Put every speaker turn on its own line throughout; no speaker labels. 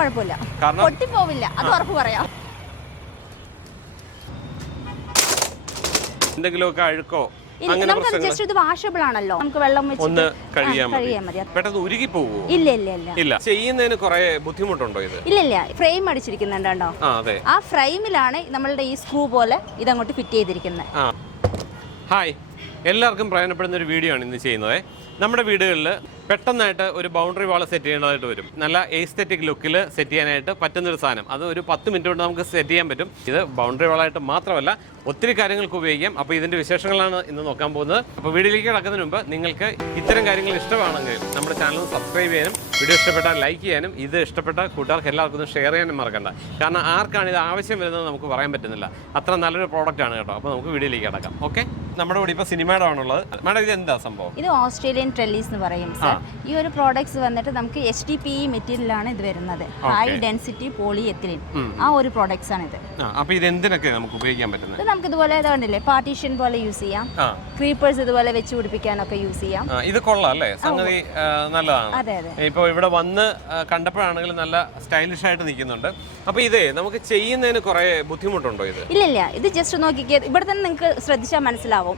കുഴപ്പമില്ല.
കാരണം
പൊട്ടിപ്പോവില്ല. അത് ഉറപ്പ് പറയാം.
എന്തെങ്കിലുമൊക്കെ അഴുക്കോ?
നമുക്ക് ജസ്റ്റ് ഇത് വാഷബിൾ ആണല്ലോ. നമുക്ക് വെള്ളം
ഒന്ന്
വെച്ചിട്ട്
കഴിയാൻ മതി. പെട്ടെന്ന് ഉരുകി
ഇല്ല ഇല്ല ഇല്ല.
ഇല്ല. ചെയ്യുന്നതിന് കുറെ ബുദ്ധിമുട്ടുണ്ടോ ഇത്?
ഇല്ല ഇല്ല. ഫ്രെയിം അടിച്ചിരിക്കുന്നുണ്ട് കേട്ടോ
ആ
ഫ്രെയിമിലാണ് നമ്മളുടെ ഈ സ്ക്രൂ പോലെ ഇതങ്ങോട്ട് ഫിറ്റ് ചെയ്തിരിക്കുന്നത്.
ഹായ്. എല്ലാവർക്കും പ്രയോജനപ്പെടുന്ന ഒരു വീഡിയോ ആണ് ഇന്ന് ചെയ്യുന്നത്. നമ്മുടെ വീടുകളിൽ പെട്ടെന്നായിട്ട് ഒരു ബൗണ്ടറി വാൾ സെറ്റ് ചെയ്യേണ്ടതായിട്ട് വരും. നല്ല എസ്തെറ്റിക് ലുക്കിൽ സെറ്റ് ചെയ്യാനായിട്ട് പറ്റുന്നൊരു സാധനം. അത് ഒരു പത്ത് മിനിറ്റ് കൊണ്ട് നമുക്ക് സെറ്റ് ചെയ്യാൻ പറ്റും. ഇത് ബൗണ്ടറി വാളായിട്ട് മാത്രമല്ല ഒത്തിരി കാര്യങ്ങൾക്ക് ഉപയോഗിക്കാം. അപ്പോൾ ഇതിന്റെ വിശേഷങ്ങളാണ് ഇന്ന് നോക്കാൻ പോകുന്നത്. അപ്പോൾ വീഡിയോയിലേക്ക് കിടക്കുന്നതിന് മുമ്പ് നിങ്ങൾക്ക് ഇത്തരം കാര്യങ്ങൾ ഇഷ്ടമാണെങ്കിൽ നമ്മുടെ ചാനൽ സബ്സ്ക്രൈബ് ചെയ്യാനും വീഡിയോ ഇഷ്ടപ്പെട്ടാൽ ലൈക്ക് ചെയ്യാനും ഇത് ഇഷ്ടപ്പെട്ട കൂട്ടുകാർക്ക് എല്ലാവർക്കും ഷെയർ ചെയ്യാനും മറക്കണ്ട. കാരണം ആർക്കാണ് ഇത് ആവശ്യം വരുന്നത് നമുക്ക് പറയാൻ പറ്റുന്നില്ല. അത്ര നല്ലൊരു പ്രോഡക്റ്റാണ് കേട്ടോ. അപ്പോൾ നമുക്ക് വീഡിയോയിലേക്ക് കിടക്കാം. ഓക്കെ നമ്മുടെ കൂടെ ഇപ്പോൾ സിനിമയുടെ ആണുള്ളത്. മാഡം ഇത് എന്താ സംഭവം?
ഇത് ഓസ്ട്രേലിയൻ ട്രെല്ലീസ് എന്ന് പറയും സർ ഈ ഒരു പ്രോഡക്ട്സ് വന്നിട്ട് നമുക്ക് എച്ച് ഡി പി മെറ്റീരിയലാണ് ഇത് വരുന്നത്. ഹൈ ഡെൻസിറ്റി പോളി എത്തിലിൻ ആ ഒരു പ്രോഡക്ട്സ് ആണ് ഇത്.
അപ്പൊ അപ്പോൾ ഇത് എന്തിനൊക്കെ നമുക്ക് ഉപയോഗിക്കാൻ പറ്റുന്നത്?
നമുക്ക് ഇതുപോലെ ഇതുണ്ടല്ലേ പാർട്ടീഷൻ പോലെ യൂസ് ചെയ്യാം. ക്രീപ്പേഴ്സ് ഇതുപോലെ വെച്ച് പിടിപ്പിക്കാനൊക്കെ യൂസ് ചെയ്യാം.
ഇത് കൊള്ളാം അല്ലേ? സംഗതി നല്ലതാണ്.
അതെ അതെ.
ഇപ്പോൾ ഇവിടെ വന്ന് കണ്ടപ്പോഴാണെങ്കിലും നല്ല സ്റ്റൈലിഷ് ആയിട്ട് നിൽക്കുന്നുണ്ട്. അപ്പോൾ ഇതേ നമുക്ക് ചെയ്യുന്നതിന് കുറേ ബുദ്ധിമുട്ടുണ്ടോ ഇത്?
ഇല്ല ഇല്ല ഇത് ജസ്റ്റ് നോക്കിക്കേ ഇവിടെ തന്നെ നിങ്ങൾക്ക് ശ്രദ്ധിച്ചാൽ മനസ്സിലാവും.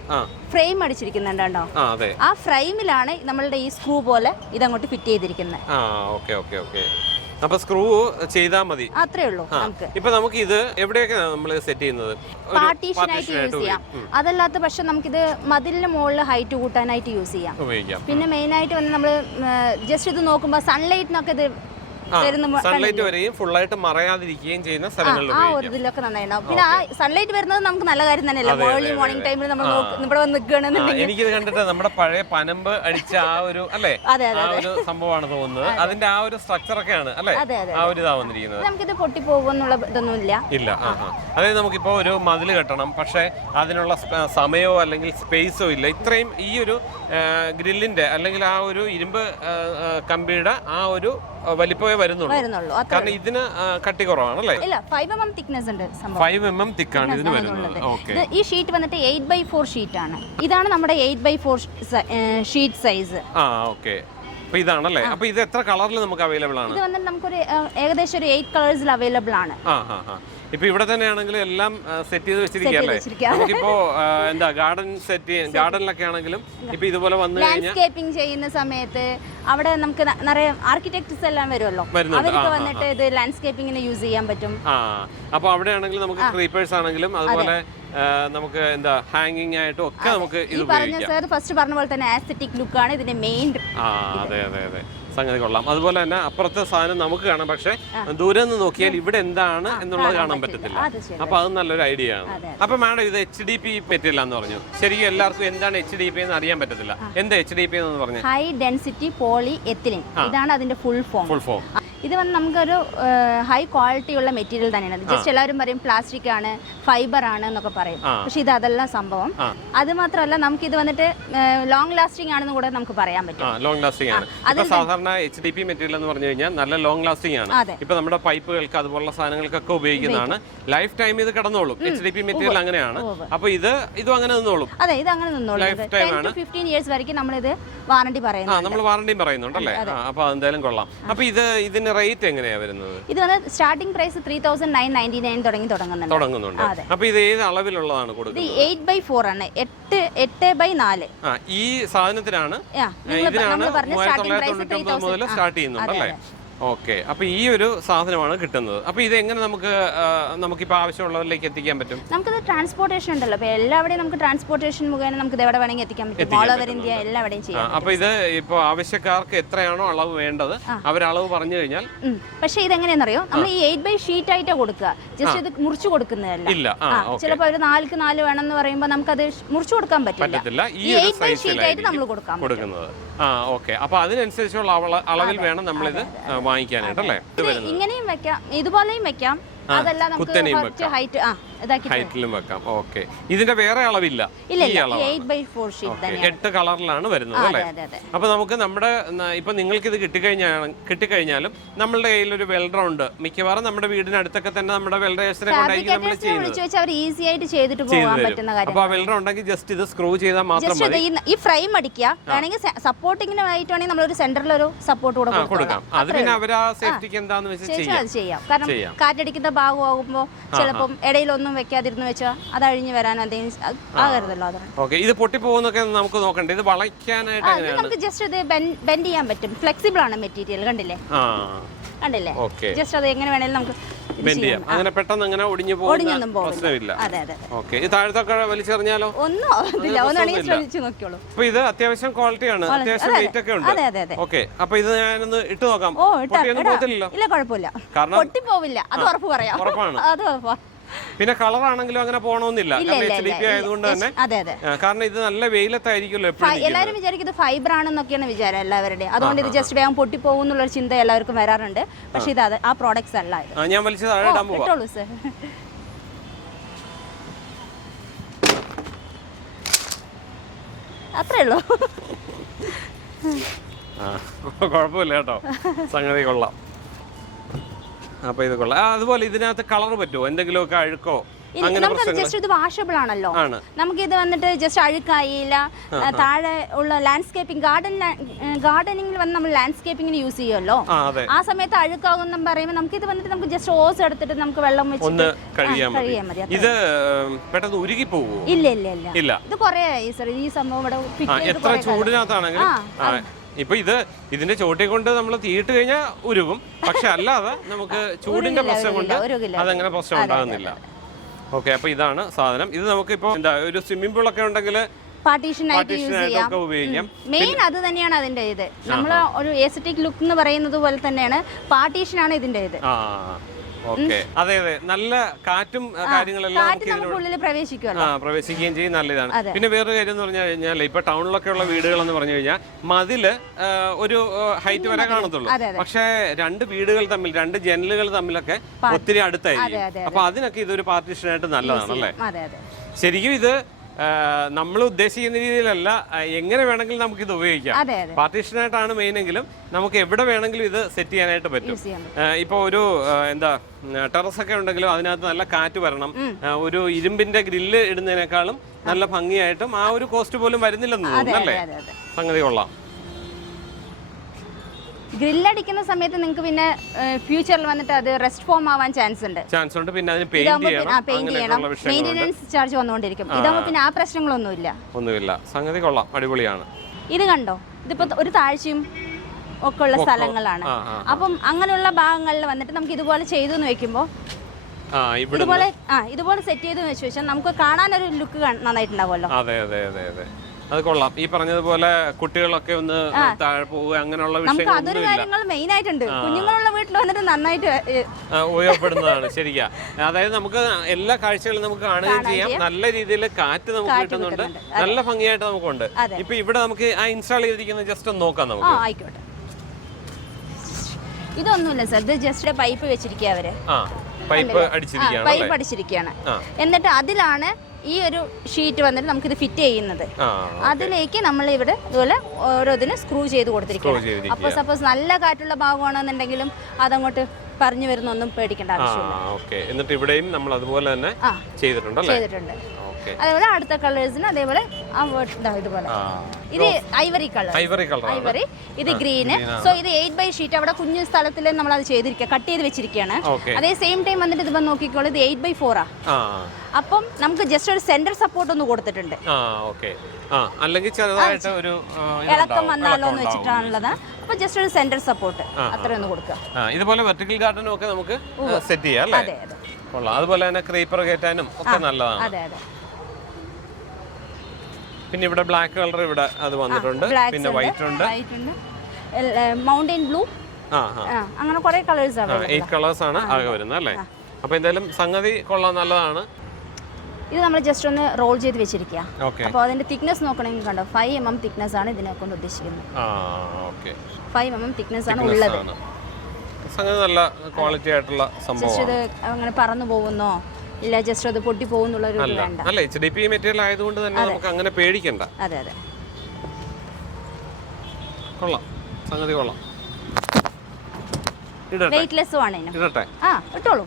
ഫ്രെയിം അടിച്ചിരിക്കുന്നുണ്ട്? കേട്ടോ
ആ
ഫ്രെയിമിലാണ് നമ്മളുടെ ഈ സ്ക്രൂ പോലെ ഇതങ്ങോട്ട് ഫിറ്റ് ചെയ്തിരിക്കുന്നത്
അപ്പൊ സ്ക്രൂ ചെയ്താൽ മതി.
അത്രേ ഉള്ളൂ നമുക്ക്.
ഇപ്പൊ നമുക്ക് ഇത് എവിടെയൊക്കെ നമ്മൾ സെറ്റ് ചെയ്യുന്നത്? പാർട്ടീഷൻ
ആയിട്ട് യൂസ് ചെയ്യാം. അതല്ലാത്ത പക്ഷെ നമുക്കിത് മതിലിന് മുകളിൽ ഹൈറ്റ് കൂട്ടാനായിട്ട് യൂസ് ചെയ്യാം. പിന്നെ മെയിൻ ആയിട്ട് വന്ന് നമ്മൾ ജസ്റ്റ് ഇത് നോക്കുമ്പോൾ സൺലൈറ്റിനൊക്കെ ഇത് വരുന്ന
സൺലൈറ്റ് വരെയും ഫുള്ളായിട്ട് മറയാതിരിക്കുകയും ചെയ്യുന്ന സ്ഥലങ്ങളിൽ
ആ ഒരു ഇതിലൊക്കെ നന്നായിട്ടുണ്ടാവും പിന്നെ ആ സൺലൈറ്റ് വരുന്നത് നമുക്ക് നല്ല കാര്യം തന്നെയല്ലേ? ഏർലി മോർണിംഗ് ടൈമിൽ നമ്മൾ ഇവിടെ വന്ന് നിൽക്കുകയാണെന്നുണ്ടെങ്കിൽ
എനിക്കിത് കണ്ടിട്ട് നമ്മുടെ പഴയ പനമ്പ് അടിച്ച ആ ഒരു അല്ലേ? ആ ഒരു സംഭവമാണ് തോന്നുന്നത്. അതിന്റെ ആ ഒരു സ്ട്രക്ചർ ഒക്കെയാണ് അല്ലേ? ആ ഒരു ഇതാ വന്നിരിക്കുന്നത്.
നമുക്കിത് പൊട്ടിപ്പോകുമെന്നുള്ള ഇതൊന്നും
ഇല്ല ഇല്ല അതായത് നമുക്കിപ്പോ ഒരു മതിൽ കെട്ടണം പക്ഷേ അതിനുള്ള സമയമോ അല്ലെങ്കിൽ സ്പേസോ ഇല്ല. ഇത്രയും ഈ ഒരു ഗ്രില്ലിന്റെ അല്ലെങ്കിൽ ആ ഒരു ഇരുമ്പ് കമ്പിയുടെ ആ ഒരു വലിപ്പമേ വരുന്നുള്ളൂ. കാരണം ഇതിന് കട്ടി കുറവാണല്ലേ?
ഇല്ല ഫൈവ് എം എം തിക്നെസ് ഉണ്ട്
ഫൈവ് എം എം തിക്കാണ് ഇതിന് വരുന്നത്.
ഇത് ഈ ഷീറ്റ് വന്നിട്ട് എയ്റ്റ് ബൈ ഫോർ ഷീറ്റ് ആണ്. ഇതാണ് നമ്മുടെ eight by four sheet size
ആ ഓക്കെ അപ്പൊ ഇതാണല്ലേ? അപ്പൊ ഇത് എത്ര കളറിൽ നമുക്ക് അവൈലബിൾ ആണ്?
ഇത് വന്നിട്ട് നമുക്കൊരു ഏകദേശം ഒരു എയ്റ്റ് കളേഴ്സിൽ അവൈലബിൾ ആണ്.
ഇപ്പൊ ഇവിടെ തന്നെയാണെങ്കിൽ എല്ലാം സെറ്റ് ചെയ്ത് വെച്ചിരിക്കുകയല്ലേ?
ഇപ്പോ
നമുക്കിപ്പോ എന്താ ഗാർഡൻ സെറ്റ് ഗാർഡനിലൊക്കെ ആണെങ്കിലും ഇപ്പൊ ഇതുപോലെ വന്നു
ലാൻഡ്സ്കേപ്പിംഗ് ചെയ്യുന്ന സമയത്ത് അവിടെ നമുക്ക് നിറയെ ആർക്കിടെക്ട്സ് എല്ലാം വരുമല്ലോ? അവർക്ക് വന്നിട്ട് ഇത് ലാൻഡ്സ്കേപ്പിംഗിന് യൂസ് ചെയ്യാൻ പറ്റും.
ആ അപ്പൊ അവിടെ ആണെങ്കിലും നമുക്ക് ക്രീപ്പേഴ്സ് ആണെങ്കിലും അതുപോലെ നമുക്ക് എന്താ ഹാങ്ങിങ് ആയിട്ടും ഒക്കെ നമുക്ക് ഇത്
പറഞ്ഞ സർ ഫസ്റ്റ് പറഞ്ഞ പോലെ തന്നെ ആസ്തറ്റിക് ആണ് ഇതിന്റെ മെയിൻ
ആ അതെ അതെ അതെ. സംഗതി കൊള്ളാം. അതുപോലെ തന്നെ അപ്പുറത്തെ സാധനം നമുക്ക് കാണാം. പക്ഷെ ദൂരെ നിന്ന് നോക്കിയാൽ ഇവിടെ എന്താണ് എന്നുള്ളത് കാണാൻ പറ്റത്തില്ല. അപ്പൊ അത് നല്ലൊരു ഐഡിയ ആണ്. അപ്പൊ മാഡം ഇത് എച്ച് ഡി പി പറ്റില്ല എന്ന് പറഞ്ഞു. ശരിക്കും എല്ലാവർക്കും എന്താണ് എച്ച് ഡി പി എന്ന് അറിയാൻ പറ്റത്തില്ല. എന്താ എച്ച് ഡി പി എന്ന് പറഞ്ഞു?
ഹൈ ഡെൻസിറ്റി പോളി എത്തിലിൻ ഇതാണ് അതിന്റെ ഫുൾ ഫോം
ഫുൾ ഫോം
ഇത് വന്ന് നമുക്കൊരു ഹൈ ക്വാളിറ്റി ഉള്ള മെറ്റീരിയൽ തന്നെയാണ്. ജസ്റ്റ് എല്ലാവരും പറയും പ്ലാസ്റ്റിക് ആണ് ഫൈബർ ആണ് എന്നൊക്കെ പറയും. പക്ഷെ ഇത് അതല്ല സംഭവം. അത് മാത്രമല്ല നമുക്ക് ഇത് വന്നിട്ട് ലോങ് ലാസ്റ്റിംഗ് ആണെന്ന് കൂടെ നമുക്ക് പറയാൻ പറ്റും.
ലോങ് ലാസ്റ്റിംഗ് ആണ്. ഇപ്പൊ സാധാരണ എച്ച് ഡി പി മെറ്റീരിയൽ എന്ന് പറഞ്ഞു കഴിഞ്ഞാൽ നല്ല ലോങ് ലാസ്റ്റിംഗ് ആണ്. ഇപ്പൊ നമ്മുടെ പൈപ്പുകൾക്ക് അതുപോലുള്ള സാധനങ്ങൾക്കൊക്കെ ഉപയോഗിക്കുന്നതാണ്. ലൈഫ് ടൈം ഇത് കിടന്നോളും. എച്ച് ഡി പി മെറ്റീരിയൽ അങ്ങനെയാണ്. അപ്പൊ ഇത് ഇതും അങ്ങനെ നിന്നോളും.
അതെ ഇത് അങ്ങനെ നിന്നോളും. ടെൻ ടു ഫിഫ്റ്റീൻ ഇയേഴ്സ് വരയ്ക്കും നമ്മൾ ഇത്
വാറണ്ടി
പറയുന്നത്
നമ്മൾ വാറണ്ടിയും പറയുന്നുണ്ടല്ലേ അപ്പൊ എന്തായാലും കൊള്ളാം. അപ്പൊ ഇത് ഇതിന്റെ റേറ്റ് എങ്ങനെയാ വരുന്നത്?
ഇത് വന്ന് starting price three thousand nine ninety nine തുടങ്ങി തുടങ്ങുന്നുണ്ട്.
തുടങ്ങുന്നുണ്ട്.
അതെ.
അപ്പൊ ഇത് ഏത് അളവിലുള്ളതാണ്
ഇത്
കൊടുക്കുന്നത്?
എയ്റ്റ് ബൈ ഫോർ ആണ്. എട്ട് എട്ട് ബൈ നാല്.
ആ ഈ സാധനത്തിനാണ്
ആ, നിങ്ങൾ പ-
ഇതിനാണ്
നമ്മൾ പറഞ്ഞ
മൂവായിരത്തി
starting
തൊള്ളായിരത്തി തൊണ്ണൂറ്റി ഒമ്പത് മുതൽ
3000.
സ്റ്റാർട്ട് ചെയ്യുന്നുണ്ട് അല്ലേ? ഓക്കെ. അപ്പൊ ഈ ഒരു സാധനമാണ് കിട്ടുന്നത്. അപ്പൊ ഇത് എങ്ങനെ നമുക്ക് നമുക്ക് ഇപ്പൊ ആവശ്യമുള്ളവരിലേക്ക് എത്തിക്കാൻ പറ്റും?
നമുക്കിത് ട്രാൻസ്പോർട്ടേഷൻ ഉണ്ടല്ലോ. അപ്പൊ എല്ലാവിടെയും നമുക്ക് ട്രാൻസ്പോർട്ടേഷൻ മുഖേന നമുക്ക് ഇത് എവിടെ വേണമെങ്കിൽ എത്തിക്കാൻ പറ്റും. ഓൾ ഓവർ ഇന്ത്യ എല്ലാവിടെയും
ആ,
ചെയ്യാം
അപ്പൊ ഇത് ഇപ്പൊ ആവശ്യക്കാർക്ക് എത്രയാണോ അളവ് വേണ്ടത് അവർ അളവ് പറഞ്ഞു കഴിഞ്ഞാൽ
പക്ഷെ ഇത് എങ്ങനെയാണെന്നറിയോ നമ്മൾ ഈ എയ്റ്റ് ബൈ ഷീറ്റ് ആയിട്ടാണ് കൊടുക്കുക. ജസ്റ്റ് ഇത് മുറിച്ചു കൊടുക്കുന്നതല്ല. ചിലപ്പോൾ ഒരു നാലുക്ക് നാല് വേണം എന്ന് പറയുമ്പോൾ നമുക്കത് അത് മുറിച്ചു കൊടുക്കാൻ പറ്റില്ല.
ഈ
എയ്റ്റ് ബൈ ഷീറ്റ് ആയിട്ട് നമ്മൾ കൊടുക്കാം
കൊടുക്കുന്നത്. ആ ഓക്കെ. അപ്പൊ അതിനനുസരിച്ചുള്ള അളവിൽ വേണം നമ്മളിത് വാങ്ങിക്കാനായിട്ട് അല്ലേ?
ഇങ്ങനെയും വെക്കാം. ഇതുപോലെയും വെക്കാം. അതല്ല നമുക്ക് കുറച്ച് ഹൈറ്റ് ആ ഇതാക്കി
ഹൈറ്റിലും വെക്കാം. ഓക്കെ ഇതിന്റെ വേറെ അളവില്ല. എട്ട് കളറിലാണ് വരുന്നത് അല്ലേ? അപ്പൊ നമുക്ക് നമ്മുടെ ഇപ്പൊ നിങ്ങൾക്ക് ഇത് കിട്ടിക്കഴിഞ്ഞാൽ കിട്ടിക്കഴിഞ്ഞാലും നമ്മളുടെ കയ്യിൽ ഒരു വെൽഡർ ഉണ്ട് മിക്കവാറും നമ്മുടെ വീടിനടുത്തൊക്കെ തന്നെ നമ്മുടെ വെൽഡേഴ്സിനെ കൊണ്ടായിരിക്കും നമ്മൾ ചെയ്യുന്നത്. അപ്പൊ ആ വെൽഡർ ഉണ്ടെങ്കിൽ ജസ്റ്റ് ഇത് സ്ക്രൂ ചെയ്താൽ മാത്രം
ഈ- ഫ്രെയിം അടിക്കുക. വേണമെങ്കിൽ സപ്പോർട്ടിങ്ങിന് വേണമെങ്കിൽ നമ്മളൊരു സെന്ററിൽ ഒരു സപ്പോർട്ട് കൂടെ കൊടുക്കാം.
അത് പിന്നെ അവരാ സേഫ്റ്റിക്ക് എന്താന്ന് വെച്ചാൽ ചെയ്യാം.
കാരണം. കാറ്റടിക്കുന്ന ഭാഗമാകുമ്പോൾ ചിലപ്പം ഇടയിലൊന്നും വെക്കാതിരുന്ന് വെച്ചാൽ അത് അഴിഞ്ഞു വരാൻ എന്തെങ്കിലും ആകരുതല്ലോ അതാണ്.
ഇത് പൊട്ടിപ്പോകുന്നൊക്കെ നമുക്ക് നോക്കണ്ടേ? ഇത് വളയ്ക്കാനായിട്ട്
നമുക്ക് ജസ്റ്റ് ഇത് ബെൻഡ് ചെയ്യാൻ പറ്റും. ഫ്ലെക്സിബിൾ ആണ് മെറ്റീരിയൽ കണ്ടില്ലേ? കണ്ടില്ലേ? ജസ്റ്റ് അത് എങ്ങനെ വേണേലും നമുക്ക്
ബെൻഡ് ചെയ്യാം. അങ്ങനെ പെട്ടെന്ന് അങ്ങനെ ഒടിഞ്ഞു
പോകും
പ്രശ്നമില്ല. ഓക്കെ. ഇത് താഴത്തൊക്കെ വലിച്ചെറിഞ്ഞാലോ?
ഒന്നും ശ്രമിച്ചു നോക്കിയോളൂ
അപ്പൊ ഇത് അത്യാവശ്യം ക്വാളിറ്റിയാണ് അത്യാവശ്യം റേറ്റ് ഒക്കെ ഉണ്ട്. ഓക്കെ. അപ്പൊ ഇത് ഞാനൊന്ന് ഇട്ട് നോക്കാം.
ഇല്ല കുഴപ്പമില്ല.
കാരണം
പൊട്ടിപ്പോവില്ല. അത് ഉറപ്പ് പറയാം.
ഉറപ്പാണ്.
അത് ഉറപ്പാ.
പിന്നെ കളർ ആണെങ്കിലും അങ്ങനെ പോകണമെന്നില്ല കാരണം എച്ച് ഡി പി ആയതുകൊണ്ട് തന്നെ കാരണം ഇത് നല്ല വെയിലത്തായിരിക്കുമല്ലോ
എല്ലാവരും വിചാരിക്കും ഇത് ഫൈബർ ആണെന്നൊക്കെയാണ് വിചാരം എല്ലാവരുടെയും. അതുകൊണ്ട് ഇത് ജസ്റ്റ് വേഗം പൊട്ടിപ്പോകും എന്നുള്ളൊരു ചിന്ത എല്ലാവർക്കും വരാറുണ്ട്. പക്ഷെ ഇത് ആ പ്രോഡക്ട്സ് അല്ല
ഞാൻ വലിച്ചു താഴെ ഇടാൻ
സർ അത്രേ ഉള്ളൂ.
കുഴപ്പമില്ല കേട്ടോ. സംഗതി കൊള്ളാം. അപ്പൊ ഇത് കൊള്ളാം. അതുപോലെ ഇതിനകത്ത് കളർ പറ്റുമോ? എന്തെങ്കിലുമൊക്കെ അഴുക്കോ?
നമുക്കത് ജസ്റ്റ് ഇത് വാഷബിൾ ആണല്ലോ. നമുക്ക് ഇത് വന്നിട്ട് ജസ്റ്റ് അഴുക്കായില്ല. താഴെ ഉള്ള ലാൻഡ്സ്കേപ്പിംഗ് ഗാർഡൻ ഗാർഡനിങ്ങിൽ വന്ന് നമ്മൾ ലാൻഡ്സ്കേപ്പിംഗിന് യൂസ് ചെയ്യുമല്ലോ.
ആ
സമയത്ത് അഴുക്കാകും പറയുമ്പോൾ നമുക്ക് ഇത് വന്നിട്ട് നമുക്ക് ജസ്റ്റ് ഓസ് എടുത്തിട്ട് നമുക്ക് വെള്ളം
വെച്ച്
വെച്ചിട്ട്
കഴിയാൻ മതി. ഇത് പെട്ടെന്ന് ഉരുകി പോകുമോ
ഇല്ല ഇല്ല ഇല്ല. ഇത് കുറേ ആയി സർ ഈ സംഭവം ഇവിടെ
എത്ര ചൂടിനകത്താണെങ്കിലും. ഇപ്പൊ ഇത് ഇതിന്റെ ചോട്ടി കൊണ്ട് നമ്മൾ തീയിട്ട് കഴിഞ്ഞാൽ ഉരുകും. പക്ഷെ അല്ലാതെ നമുക്ക് ചൂടിന്റെ പ്രശ്നം കൊണ്ട്. അതങ്ങനെ പ്രശ്നം ഉണ്ടാകുന്നില്ല. ഓക്കെ അപ്പൊ ഇതാണ് സാധനം. ഇത് നമുക്ക് ഇപ്പൊ എന്താ ഒരു സ്വിമ്മിംഗ് പൂൾ ഒക്കെ ഉണ്ടെങ്കിൽ
പാർട്ടീഷൻ ആയിട്ട് യൂസ് ചെയ്യാം. മെയിൻ അത് തന്നെയാണ് അതിന്റെ ഇത്. നമ്മൾ ഒരു എസ്റ്റിക് ലുക്ക് എന്ന് പറയുന്നത് പോലെ തന്നെയാണ് പാർട്ടീഷൻ ആണ് ഇതിന്റെ ഇത്.
ഓക്കെ. അതെ അതെ. നല്ല കാറ്റും കാര്യങ്ങളെല്ലാം
കാറ്റ്
നമുക്ക്
ഉള്ളിൽ പ്രവേശിക്കുമല്ലോ.
ആ പ്രവേശിക്കുകയും ചെയ്യും. നല്ലതാണ്. പിന്നെ വേറൊരു കാര്യം എന്ന് പറഞ്ഞു കഴിഞ്ഞാൽ ഇപ്പൊ ടൗണിലൊക്കെ ഉള്ള വീടുകൾ എന്ന് പറഞ്ഞു കഴിഞ്ഞാൽ മതിൽ ആ, ഒരു ഹൈറ്റ് വരെ കാണത്തുള്ളൂ.
പക്ഷെ അതെ.
പക്ഷേ രണ്ട് വീടുകൾ തമ്മിൽ രണ്ട് ജനലുകൾ തമ്മിലൊക്കെ ഒത്തിരി
അതെ,
അടുത്തായിരിക്കും
അതെ,
അപ്പൊ അതിനൊക്കെ ഇതൊരു പാർട്ടീഷനായിട്ട് നല്ലതാണ് അല്ലേ?
അതെ അതെ.
ശരിക്കും ഇത് നമ്മൾ ഉദ്ദേശിക്കുന്ന രീതിയിലല്ല എങ്ങനെ വേണമെങ്കിലും നമുക്ക് ഇത് ഉപയോഗിക്കാം. പാർട്ടീഷനായിട്ടാണ് മെയിൻ എങ്കിലും നമുക്ക് എവിടെ വേണമെങ്കിലും ഇത് സെറ്റ് ചെയ്യാനായിട്ട് പറ്റും. ഇപ്പൊ ഒരു എന്താ ടെറസ് ഒക്കെ ഉണ്ടെങ്കിലും അതിനകത്ത് നല്ല കാറ്റ് വരണം. ഒരു ഇരുമ്പിന്റെ ഗ്രില്ല് ഇടുന്നതിനേക്കാളും നല്ല ഭംഗിയായിട്ടും ആ ഒരു കോസ്റ്റ് പോലും വരുന്നില്ലെന്ന് തോന്നുന്നു അല്ലേ? സംഗതി കൊള്ളാം.
ഗ്രില്ലടിക്കുന്ന സമയത്ത് നിങ്ങൾക്ക് പിന്നെ ഫ്യൂച്ചറിൽ വന്നിട്ട് അത് റെസ്റ്റ് ഫോം ആവാൻ ചാൻസ് ഉണ്ട്.
ചാൻസ് ഉണ്ട്. പിന്നെ അതിന് പെയിന്റ് ചെയ്യണം.
പെയിന്റ് ചെയ്യണം.
മെയിന്റനൻസ്
മെയിന്റെനൻസ് ചാർജ് വന്നുകൊണ്ടിരിക്കും. ഇതാകുമ്പോൾ പിന്നെ ആ പ്രശ്നങ്ങളൊന്നുമില്ല.
ഒന്നുമില്ല. സംഗതി കൊള്ളാം. അടിപൊളിയാണ്.
ഇത് കണ്ടോ? ഇതിപ്പോ ഒരു താഴ്ചയും ഒക്കെ. ഉള്ള സ്ഥലങ്ങളാണ് അപ്പം അങ്ങനെയുള്ള ഭാഗങ്ങളിൽ വന്നിട്ട് നമുക്ക് ഇതുപോലെ ചെയ്തു എന്ന് വെക്കുമ്പോൾ ഇതുപോലെ ആ ഇതുപോലെ സെറ്റ് ചെയ്തു വെച്ച് വെച്ചാൽ നമുക്ക് കാണാനൊരു ലുക്ക് നന്നായിട്ടുണ്ടാവുമല്ലോ.
അതെ അതെ അതെ അതെ. അത് കൊള്ളാം. ഈ പറഞ്ഞതുപോലെ കുട്ടികളൊക്കെ ഒന്ന് താഴെ പോവുക അങ്ങനെയുള്ള
നമുക്ക് അതൊരു കാര്യങ്ങൾ മെയിൻ ആയിട്ടുണ്ട്. കുഞ്ഞുങ്ങളുള്ള വീട്ടിൽ വന്നിട്ട് നന്നായിട്ട്
ഉപയോഗപ്പെടുന്നതാണ്. ശരിയാ. അതായത് നമുക്ക് എല്ലാ കാഴ്ചകളും നമുക്ക് കാണുകയും ചെയ്യാം. നല്ല രീതിയിൽ കാറ്റ് നമുക്ക് കിട്ടുന്നുണ്ട്. നല്ല ഭംഗിയായിട്ട് നമുക്കുണ്ട്. ഇപ്പൊ ഇവിടെ നമുക്ക് ആ ഇൻസ്റ്റാൾ ചെയ്തിരിക്കുന്നത് ജസ്റ്റ് ഒന്ന് നോക്കാം നമുക്ക്.
ആയിക്കോട്ടെ. ഇതൊന്നുമില്ല സർ ഇത് ജസ്റ്റ് പൈപ്പ് വെച്ചിരിക്കുക
അവർ. പൈപ്പ് അടിച്ചിരിക്കുകയാണ്
എന്നിട്ട് അതിലാണ് ഈ ഒരു ഷീറ്റ് വന്നിട്ട് നമുക്കിത് ഫിറ്റ് ചെയ്യുന്നത്. അതിലേക്ക് നമ്മൾ ഇവിടെ ഇതുപോലെ ഓരോന്നിനും സ്ക്രൂ ചെയ്ത്
കൊടുത്തിരിക്കും അപ്പൊ
അപ്പോൾ സപ്പോസ് നല്ല കാറ്റുള്ള ഭാഗമാണെന്നുണ്ടെങ്കിലും അതങ്ങോട്ട് പറഞ്ഞു വരുന്നൊന്നും പേടിക്കേണ്ട ആവശ്യമില്ല.
എന്നിട്ട് ഇവിടെയും നമ്മൾ അതുപോലെ തന്നെ
ചെയ്തിട്ടുണ്ട്
ചെയ്തിട്ടുണ്ട്.
അതേപോലെ അടുത്ത കളേഴ്സിന് അതേപോലെ ഇതുപോലെ. ഇത് ivory colour
ivory colour
ivory ഇത് ഗ്രീന് സോ ഇത് എയ്റ്റ് ബൈ ഷീറ്റ് അവിടെ കുഞ്ഞു സ്ഥലത്തിൽ നമ്മൾ അത് ചെയ്തിരിക്കുക കട്ട് ചെയ്ത് വെച്ചിരിക്കുകയാണ് അതേ സെയിം ടൈം വന്നിട്ട് ഇത് നോക്കിക്കോളൂ. ഇത് എയ്റ്റ് ബൈ ഫോറാ
ആ.
അപ്പം നമുക്ക് ജസ്റ്റ് ഒരു സെന്റർ സപ്പോർട്ട് ഒന്ന് കൊടുത്തിട്ടുണ്ട്.
അല്ലെങ്കിൽ ചെറുതായിട്ട് ഒരു
ഇളക്കം. വന്നാലോ എന്ന് വെച്ചിട്ടാണുള്ളത്. അപ്പൊ ജസ്റ്റ് ഒരു സെന്റർ സപ്പോർട്ട് അത്രയൊന്ന് കൊടുക്കുക.
ഇതുപോലെ വെർട്ടിക്കൽ ഗാർഡനും ഒക്കെ നമുക്ക് സെറ്റ് ചെയ്യാം അല്ലേ? കൊള്ളാം. അതുപോലെ തന്നെ ക്രീപ്പർ കയറ്റാനും ഒക്കെ നല്ലതാണ്.
അതെ അതെ.
പിന്നെ ഇവിടെ ബ്ലാക്ക് കളർ ഇവിടെ അത് വന്നിട്ടുണ്ട്. പിന്നെ വൈറ്റ് ഉണ്ട്.
മൗണ്ടൻ ബ്ലൂ
ആ ആ.
അങ്ങനെ കുറെ കളേഴ്സ് ആണ്
എയ്റ്റ് കളേഴ്സ് ആണ് ആകെ വരുന്നത് അല്ലേ? അപ്പൊ എന്തായാലും സംഗതി കൊള്ളാൻ നല്ലതാണ്.
ഇത് നമ്മൾ ജസ്റ്റ് ഒന്ന് റോൾ ചെയ്ത് വെച്ചിരിക്കുക അപ്പോൾ അതിന്റെ തിക്നെസ് നോക്കണമെങ്കിൽ കണ്ടോ ഫൈവ് എം എം തിക്നെസ് ആണ് ഇതിനെ കൊണ്ട് ഉദ്ദേശിക്കുന്നത്.
ആ okay
five M M thickness ആണ് ഉള്ളത്.
സംഗതി നല്ല ക്വാളിറ്റി ആയിട്ടുള്ള സംഭവം
ഇത് അങ്ങനെ പറന്നു പോകുന്നോ? ഇല്ല ജസ്റ്റ് അത് പൊട്ടി പോകുന്നുള്ള ഒരു ഇത്
അല്ല.
വേണ്ട.
അല്ല എച്ച് ഡി പി മെറ്റീരിയൽ ആയതുകൊണ്ട് തന്നെ നമുക്ക് അങ്ങനെ പേടിക്കണ്ട.
അതെ അതെ.
കൊള്ളാം. സംഗതി കൊള്ളാം. ഇടട്ടെ.
വെയിറ്റ്ലെസ്സും ആണ്
ഇടട്ടെ.
ആ ഇട്ടോളൂ.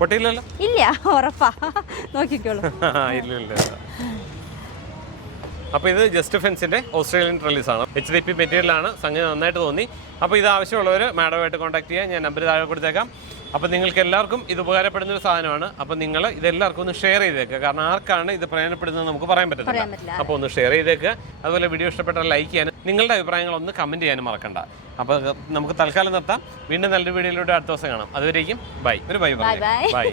പൊട്ടിയില്ലല്ലോ?
ഇല്ല ഉറപ്പാ. നോക്കിക്കോളൂ.
ഇല്ല ഇല്ല അപ്പോൾ ഇത് ജസ്റ്റ് ഫെൻസിന്റെ ഓസ്ട്രേലിയൻ റിലീസാണ് എച്ച് ഡി പി മെറ്റീരിയലാണ് സംഗതി നന്നായിട്ട് തോന്നി. അപ്പോൾ ഇത് ആവശ്യമുള്ളവർ മാഡമായിട്ട് കോൺടാക്ട് ചെയ്യാം. ഞാൻ നമ്പർ താഴെ കൊടുത്തേക്കാം. അപ്പോൾ നിങ്ങൾക്ക് എല്ലാവർക്കും ഇത് ഉപകാരപ്പെടുന്ന ഒരു സാധനമാണ്. അപ്പോൾ നിങ്ങൾ ഇതെല്ലാവർക്കും ഒന്ന് ഷെയർ ചെയ്തേക്കുക കാരണം ആർക്കാണ് ഇത് പ്രയോജനപ്പെടുന്നത് നമുക്ക് പറയാൻ
പറ്റില്ല.
അപ്പോൾ ഒന്ന് ഷെയർ ചെയ്തേക്കുക അതുപോലെ വീഡിയോ ഇഷ്ടപ്പെട്ടാൽ ലൈക്ക് ചെയ്യാനും നിങ്ങളുടെ അഭിപ്രായങ്ങൾ ഒന്ന് കമന്റ് ചെയ്യാനും മറക്കണ്ട. അപ്പോൾ നമുക്ക് തൽക്കാലം നിർത്താം. വീണ്ടും നല്ലൊരു വീഡിയോയിലൂടെ അടുത്ത ദിവസം കാണാം. അതുവരേക്കും ബൈ ഒരു
ബൈ
ബൈ